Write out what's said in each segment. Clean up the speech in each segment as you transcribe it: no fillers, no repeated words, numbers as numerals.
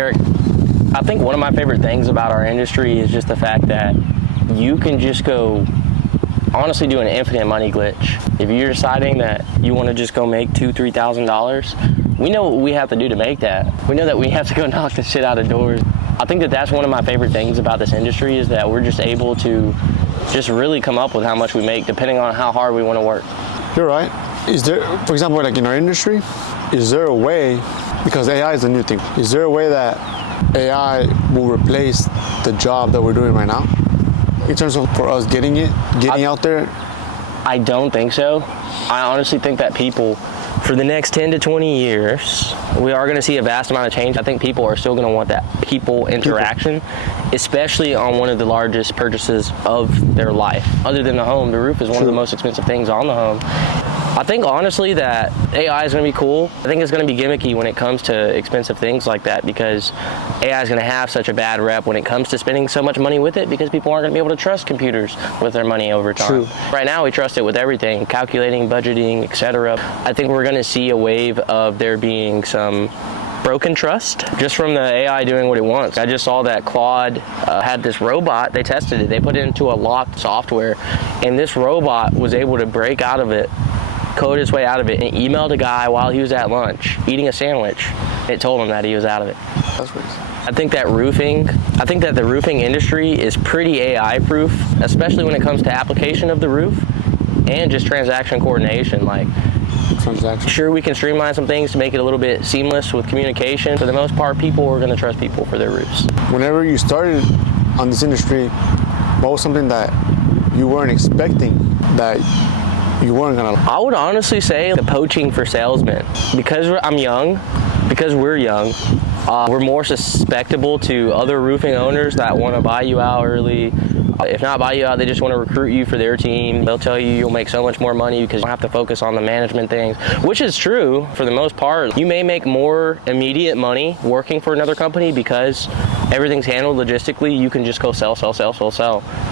Eric, I think one of my favorite things about our industry is just the fact that you can just go honestly do an infinite money glitch. If you're deciding that you want to just go make $2,000-$3,000, we know what we have to do to make that. We know that we have to go knock the shit out of doors. I think that that's one of my favorite things about this industry is that we're just able to just really come up with how much we make depending on how hard we want to work. You're right. Is there, for example, like in our industry, is there a way, because AI is a new thing, is there a way that AI will replace the job that we're doing right now? In terms of for us getting out there? I don't think so. I honestly think that people, for the next 10 to 20 years, we are going to see a vast amount of change. I think people are still going to want that people interaction, especially on one of the largest purchases of their life. Other than the home, the roof is one of the most expensive things on the home. I think honestly that AI is going to be cool. I think it's going to be gimmicky when it comes to expensive things like that because AI is going to have such a bad rep when it comes to spending so much money with it because people aren't going to be able to trust computers with their money over time. True. Right now we trust it with everything, calculating, budgeting, etc. I think we're going to see a wave of there being some broken trust just from the AI doing what it wants. I just saw that Claude had this robot, they tested it, they put it into a locked software, and this robot was able to break out of it, code his way out of it, and emailed a guy while he was at lunch eating a sandwich. It told him that he was out of it. That's crazy. I think that the roofing industry is pretty AI proof, especially when it comes to application of the roof and just transaction coordination. Like, sure, we can streamline some things to make it a little bit seamless with communication. For the most part, people are going to trust people for their roofs. Whenever you started on this industry, what was something that you weren't expecting that you weren't gonna? I would honestly say the poaching for salesmen. Because I'm young, because we're young, we're more susceptible to other roofing owners that want to buy you out early. If not buy you out, they just want to recruit you for their team. They'll tell you you'll make so much more money because you don't have to focus on the management things, which is true for the most part. You may make more immediate money working for another company because everything's handled logistically. You can just go sell.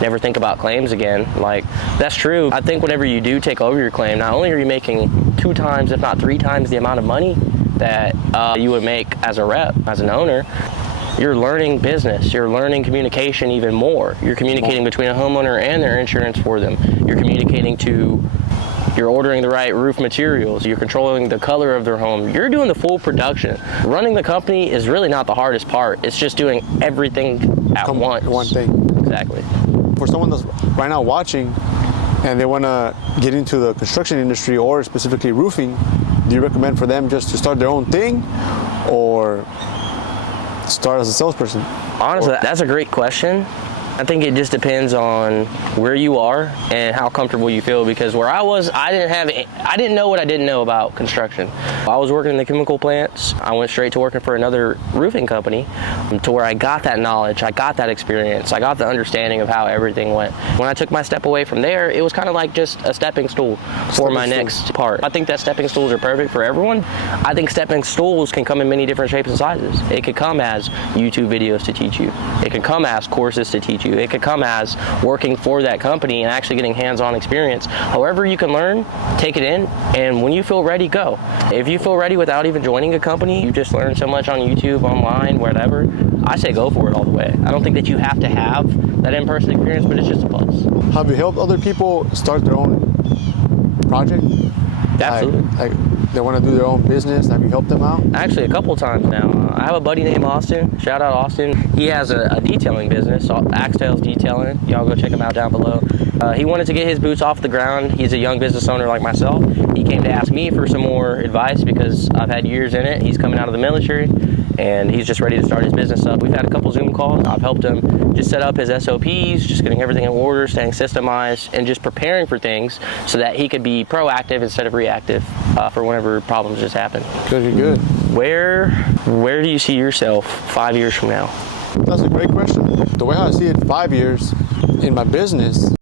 Never think about claims again. Like, that's true. I think whenever you do take over your claim, not only are you making 2 times, if not 3 times the amount of money that you would make as a rep, as an owner, you're learning business, you're learning communication even more. You're communicating between a homeowner and their insurance for them. You're ordering the right roof materials, you're controlling the color of their home. You're doing the full production. Running the company is really not the hardest part. It's just doing everything at once. One thing. Exactly. For someone that's right now watching and they want to get into the construction industry or specifically roofing, do you recommend for them just to start their own thing or start as a salesperson? Honestly, that's a great question. I think it just depends on where you are and how comfortable you feel, because where I was, I didn't know what I didn't know about construction. I was working in the chemical plants. I went straight to working for another roofing company to where I got that knowledge, I got that experience, I got the understanding of how everything went. When I took my step away from there, it was kind of like just a stepping stool for my next part. I think that stepping stools are perfect for everyone. I think stepping stools can come in many different shapes and sizes. It could come as YouTube videos to teach you. It could come as courses to teach you. It could come as working for that company and actually getting hands-on experience. However you can learn, take it in, and when you feel ready, go. If you feel ready without even joining a company, you just learned so much on YouTube, online, whatever, I say go for it all the way. I don't think that you have to have that in-person experience, but it's just a plus. Have you helped other people start their own project? Absolutely. Like they want to do their own business. Have you helped them out? Actually, a couple times now. I have a buddy named Austin. Shout out Austin. He has a detailing business, Axtails Detailing. Y'all go check him out down below. He wanted to get his boots off the ground. He's a young business owner like myself. He came to ask me for some more advice because I've had years in it. He's coming out of the military and he's just ready to start his business up. We've had a couple Zoom calls. I've helped him just set up his SOPs, just getting everything in order, staying systemized, and just preparing for things so that he could be proactive instead of reactive for whenever problems just happen. Good, good. Where do you see yourself 5 years from now? That's a great question. The way I see it 5 years in my business,